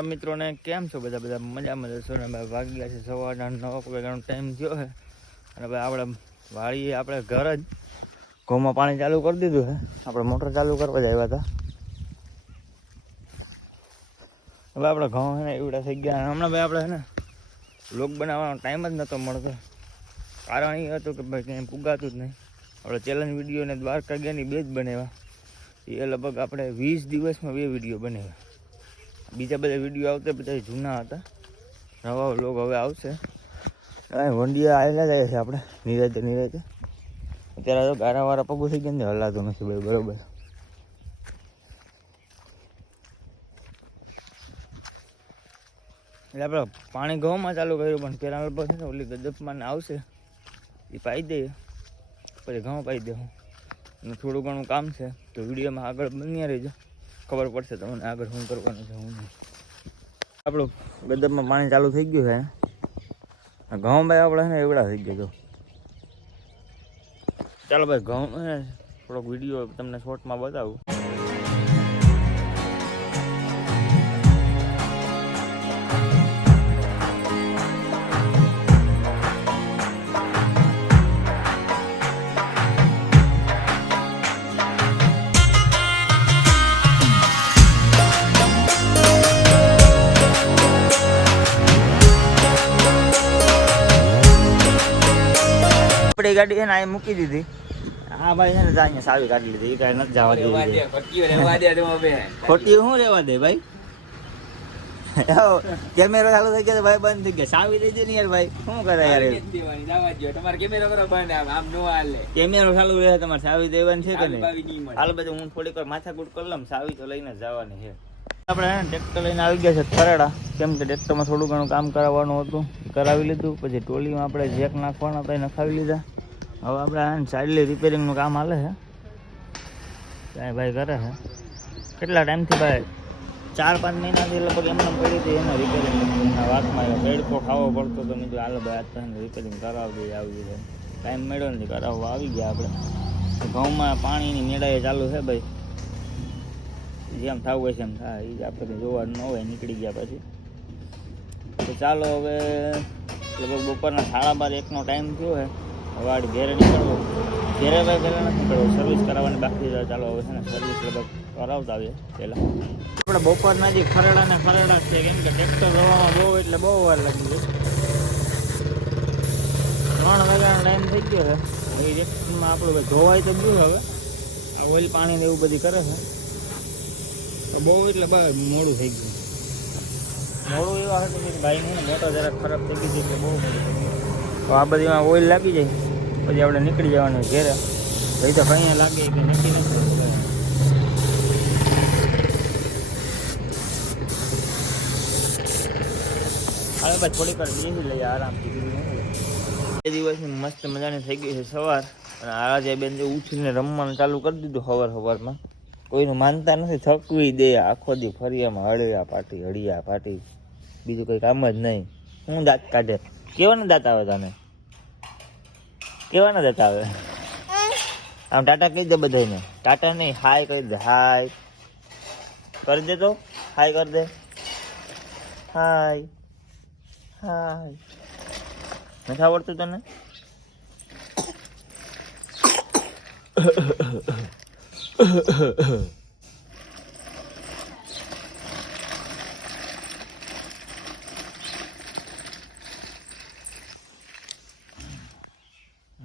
મિત્રોને કેમ છો બધા? બધા મજામાં જશો ને? ભાઈ વાગી ગયા છે સવારના નવ વાગ્યાનો ટાઈમ થયો છે. અને ભાઈ આપણે વાળીએ આપણે ઘર જ. ઘઉંમાં પાણી ચાલુ કરી દીધું છે. આપણે મોટર ચાલુ કરવા જ આવ્યા હતા. હવે આપણે ઘઉં છે ને એવડા થઈ ગયા હમણાં ભાઈ આપણે છે ને લોક બનાવવાનો ટાઈમ જ નહોતો મળતો. કારણ એ હતું કે ભાઈ ક્યાંય પુગાતું જ નહીં. આપણે ચેલેન્જ વીડિયો ને દ્વારકા ગયાની બે જ બનાવ્યા. એ લગભગ આપણે વીસ દિવસમાં બે વીડિયો બનાવ્યા. બીજા બધા વીડિયો આવતા, બધા જૂના હતા. નવા લોકો હવે આવશે. વંડિયા આવેલા જાય છે આપણે, નિરાતે નિરાતે. અત્યારે તો ગારાવાળા પગું થઈ ગયા ને, હલાતું નથી ભાઈ, બરોબર. એટલે આપણે પાણી ઘઉંમાં ચાલુ કર્યું, પણ કેરાલ પર છે ને ઓલી ગદપમાં આવશે. એ પાઈ દઈએ. પછી ઘઉં પાઈ દઉં થોડું ઘણું કામ છે. તો વિડીયોમાં આગળ બન્યા રહેજો. ખબર પડશે તમને. આગળ શું કરવાનું છે, હું આપણું ગદબમાં પાણી ચાલુ થઈ ગયું છે. ઘઉં ભાઈ આપણે ને એવડા થઈ ગયા, જો. ચાલો ભાઈ, ઘઉં થોડોક વીડિયો તમને શોર્ટમાં બતાવું. આપણી ગાડી છે ને અહીં મૂકી દીધી. આ ભાઈ છે ને ત્યાં અહીંયા સાવી કાઢી લીધી એ કાંઈ નથી જવા દીધી. ખોટી શું રહેવા દે ભાઈ? કેમેરો ચાલુ થઈ ગયા ભાઈ બંધ થઈ ગયા. સાવી દેજે ને યાર ભાઈ. શું કરે યાર એ? કેમેરો ચાલુ રહે તમારે સાવી દેવાની છે કે નહીં? હાલ બધું હું થોડીક વાર માથાકૂટ કરી લઉં સાવી તો લઈને જવાની છે. આપણે હે ટ્રેક્ટર લઈને આવી ગયા છે ફરેડા. કેમ કે ટ્રેક્ટરમાં થોડું ઘણું કામ કરાવવાનું હતું. કરાવી લીધું પછી ટોલીમાં આપણે જેક નાખવાના હતા એ નખાવી લીધા. હવે આપણે સાઈડલી રિપેરિંગનું કામ હાલે છે. ત્યાં ભાઈ કરે છે. કેટલા ટાઈમથી ભાઈ? ચાર, પાંચ મહિનાથી લગભગ એમને પડી હતી એને રિપેરિંગ વાતમાં આવ્યો ખાવો પડતો તો મેં હાલો ભાઈ આજ પાસે રિપેરિંગ કરાવી આવ્યું આવી છે ટાઈમ મેળવ્યો નથી, કરાવવા આવી ગયા આપણે. ઘઉંમાં પાણીની મેળાએ ચાલુ છે ભાઈ. જેમ થવું હોય છે એમ થાય એ આપણે જોવાનું ન હોય, નીકળી ગયા પછી. તો ચાલો હવે, લગભગ બપોરના સાડા બાર, એકનો ટાઈમ થયો છે. હવે આડી ઘેરે નીકળવું. ઘેરે ભાઈ પહેલાં નીકળવું. સર્વિસ કરાવવાની બાકી ચાલો હવે છે ને સર્વિસ લગભગ કરાવતા આવીએ પહેલાં. આપણે બપોરના જે ખરડા ને ફરેડા છે. કેમ કે ટ્રેક્ટર રવામાં બહુ એટલે બહુ વાર લાગી ગઈ ત્રણ વાગ્યાનો ટાઈમ થઈ ગયો છે. હવે ટ્રેક્ટરમાં આપણું ભાઈ ધોવાય તો ગયું હવે. આ ઓઇલ પાણી ને એવું બધી કરે છે. તો બહુ એટલે બસ મોડું થઈ ગયું. મોડું એવા હતું કે ભાઈ, હું મોટર જરાક ખરાબ થઈ ગઈ છે એટલે બહુ મોડું તો આ બધીમાં ઓઇલ લાગી જાય. પછી આપણે નીકળી જવાનું ઘેરે. ભાઈ તો અહીંયા લાગે કે નક્કી નથી હવે થોડીક વાર બેસી લઈએ આરામથી બે દિવસની મસ્ત મજાની થઈ ગઈ છે સવાર. અને આજે બેન જે ઉઠીને રમવાનું ચાલુ કરી દીધું સવાર સવારમાં કોઈનું માનતા નથી, થકવી દે, આખો દી ફરિયામાં હળિયા પાટી હળિયા પાટી. બીજું કંઈ કામ જ નહીં. હું દાંત કાઢે. કેવાના દાંત આવે તને? કેવાના જતા આવે આમ ટાટા કહી દે બધાને ટાટા નહીં હાય કહી દે હાય કરી દે તો હાય કરી દે હાય હાય નથી આવડતું તને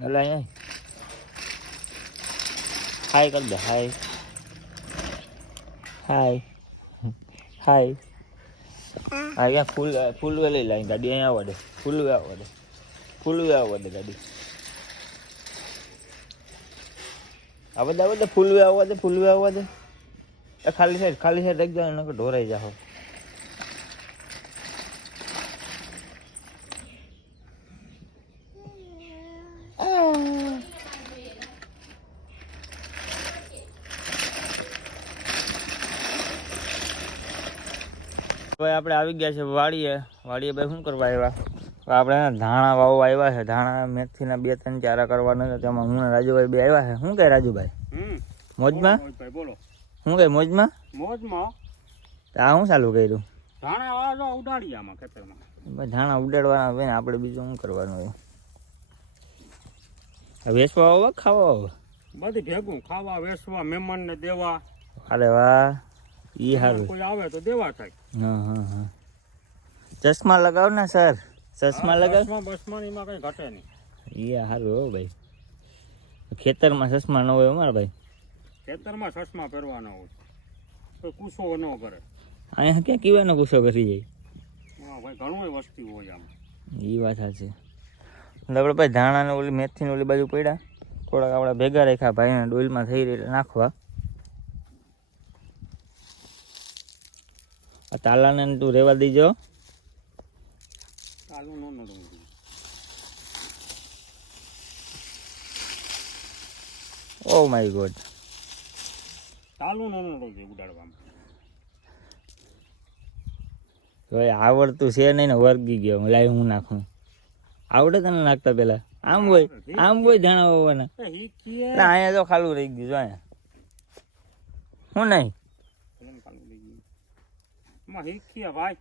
એટલે અહીંયા. હાય કરી દે હાય હાય હાય ક્યાં ફૂલ ફૂલવે લઈ લાવી ગાડી અહીંયા આવડે ફૂલ ફૂલવે આવવા દે. ગાડી આવવા દે ફૂલવે આવવા દે ફૂલવે આવવા દે. ખાલી સાઈડ ખાલી સાઈડ એક જાય નકર ઢોરાઈ જાઓ. હવે આપણે આવી ગયા છે વાડીએ. વાડીએ ભાઈ શું કરવા આવ્યા? આપણે ધાણા વાવવા આવ્યા છે. ધાણા મેથીના બે ત્રણ ચારા કરવાના છે. તેમાં હું રાજુભાઈ બે આવ્યા છે. શું કહે રાજુભાઈ? હમ. મોજમાં? બોલો શું કહે મોજમાં? મોજમાં? આ શું ચાલુ કર્યું? ધાણા ઉડાડી આમાં ખેતરમાં. ધાણા ઉડાડવાના હોય ને આપણે બીજું શું કરવાનું હોય? વેસવા આવવા આવો ખાવા આવવા બધી ભેગું ખાવા વેસવા મહેમાનને દેવા. અરે વાહ. ઈ હારું. કોઈ આવે તો દેવા થાય. હા હા હા. ચશ્મા લગાવ ને સર. ચશ્મા લગાવ. ચશ્મા બસમાં એમાં કઈ ઘટે નહીં. ઈ સારું હો ભાઈ. ખેતરમાં ચશ્મા ન હોય અમારા ભાઈ. ખેતરમાં ચશ્મા પહેરવાના હોય. તો કૂસો ન કરે અહીંયા ક્યાં કીવાનો ગુસ્સો કરી જાય? હા ભાઈ ઘણું વસ્તી હોય આમ. એ વાત સાચી. આપણે ભાઈ ધાણા ને ઓલી મેથી ને ઓલી બાજુ પડ્યા. થોડાક આપણે ભેગા રાખ્યા ભાઈને ડોલમાં થઈ રહી એટલે નાખવા. આ તાલાને ને તું રેવા દીજો. ઓ માય ગોડ આવડતું છે નહીં ને વર્ગી ગયો. લાવી હું નાખું. આવડે તને નાખતા પેલા? આમ હોય આમ હોય એટલે અહીંયા તો ખાલું રહી ગયું જો અહીંયા. હું નહીં. એમાં હીખીએ vai.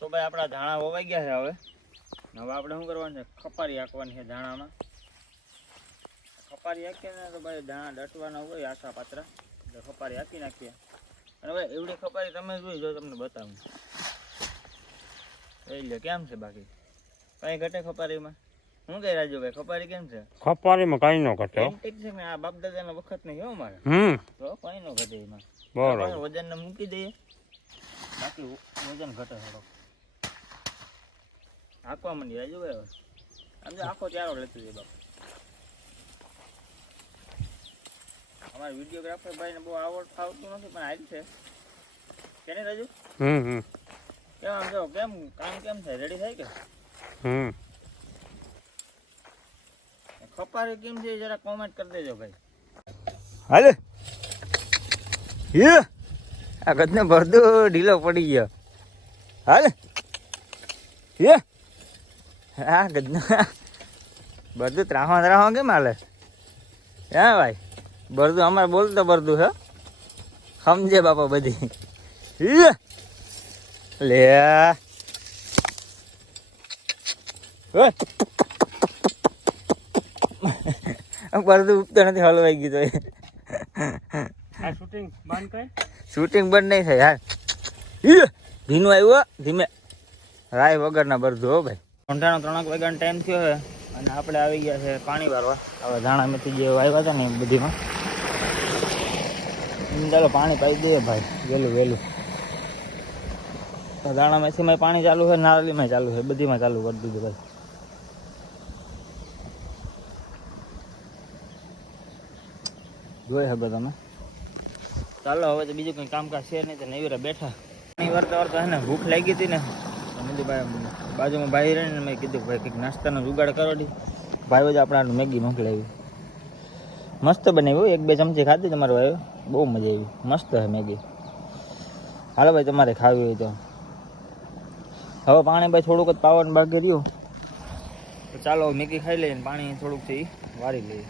તો ભાઈ, આપણા ધાણા વવાઈ ગયા છે હવે. હવે આપણે શું કરવાનું છે? ખપારી હાંકવાની છે ધાણામાં. ખપારી હાંકીએ ને તો ભાઈ ધાણા દટવાના હોય આખા પાત્રા. એટલે ખપારી હાંકી નાખીએ. અને ભાઈ, એવડી ખપારી તમે જોઈ જો તમને બતાવું. એ કેમ છે બાકી? કઈ ઘટે ખપારીમાં? શું રાજુ રાજુભાઈ ખપારી કેમ છે? ખપારીમાં કઈ નો ઘટે હો. ઠીક છે ને આ બાપ દાદાનો વખત નહીં હો મારે હમ. તો કઈ નો ઘટે એમાં. બરાબર. વજન ને મૂકી દઈએ. બાકી વજન ઘટે થોડો હાંકવા માંડી રાજુ ભાઈ હવે. આમ જો આખો ચારો લેતો જઈએ બાપ. અમારા વિડીયોગ્રાફર ભાઈને બહુ આવડ આવતું નથી પણ આવી છે. કે નહીં રાજુ? હમ હમ. કેમ આમ જો કેમ કામ કેમ થાય? રેડી થાય કે? હમ. ખપારી કેમ છે જરા કોમેન્ટ કરી દેજો ભાઈ. હાલે. યે આ ગદને ભરદો ઢીલો પડી ગયો. હાલે. યે આ ગદનો બધું ત્રાહો ત્રાહો કેમ હાલે? હા ભાઈ બરદુ અમારે બોલતો બરદું હે. સમજે બાપા બધી. યે લે. બરદું ઉપતો નથી હલવાઈ ગયું તો. શૂટિંગ બંધ કઈ? શૂટિંગ બંધ નહીં થાય યાર ઈ! ધીનું આવ્યું હો, ધીમે. રાય વગરના બરધું હો ભાઈ. ઘંટાનો ત્રણક વાગ્યાનો ટાઈમ થયો છે અને આપણે આવી ગયા છે પાણી વારવા હવે ધાણા મેથી જે આવ્યા હતા ને એ બધીમાં. ચાલો પાણી પાઈ દઈએ ભાઈ. વહેલું વહેલું ધાણા દાણા મેથીમાં પાણી ચાલુ છે નારળીમાં ચાલુ છે બધીમાં ચાલુ કરી દીધું ભાઈ. જોઈ શકો તમે? ચાલો, હવે તો બીજું કંઈ કામકાજ છે નહીં, તો નવીરા બેઠા. પાણી વારતા વારતા હે ને ભૂખ લાગી હતી ને. તો મેં ભાઈ બાજુમાં ભાઈ રહે ને મેં કીધું, ભાઈ, કંઈક નાસ્તાનો જુગાડ કરો દી ભાઈ જ આપણા મેગી મોકલાવી. મસ્ત બનાવ્યું એક બે ચમચી ખાધી તમારો ભાઈ બહુ મજા આવી. મસ્ત છે મેગી. હાલો ભાઈ, તમારે ખાવી હોય તો. હવે પાણી ભાઈ થોડુંક જ પાવાનું બાકી રહ્યું. તો ચાલો, મેગી ખાઈ લઈએ પાણી થોડુંક છે વારી લઈએ.